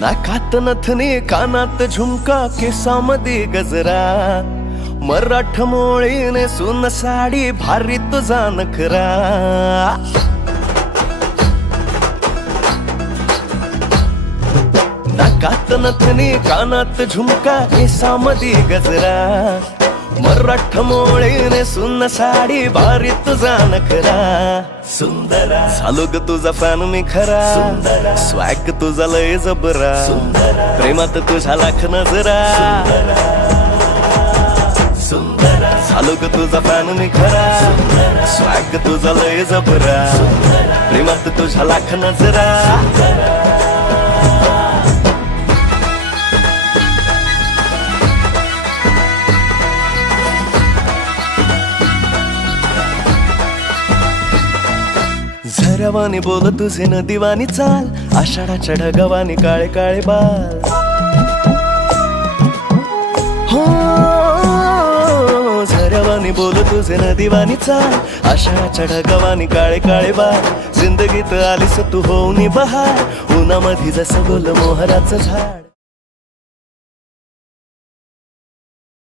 नाकात नथनी कानात झुमका केसामध्ये गजरा मराठ मोळी नेसून साडी भारी तुझा नखरा नाकात नथनी कानात झुमका केसामध्ये गजरा मराठ मोळी नेसून साडी भारी तुझा नखरा सुंदरा झालो ग तुझा फॅन मी खरा सुंदरा स्वॅग तुझा लय जबरा सुंदरा प्रेमात तुझा लाख नजरा सुंदरा झालो ग तुझा फॅन मी खरा स्वॅग तुझा लय जबरा प्रेमात तुझा लाख नजरा झऱ्यावानी बोल तुझे नदीवानी चाल आषाढाच्या ढगावानी काळे काळे बाल हो झऱ्यावानी बोल तुझे नदीवानी चाल आषाढाच्या ढगावानी काळे काळे बाल जिंदगीत आलीस तू होऊनी बहार उन्हामध्ये जसं बोल मोहराचं झाड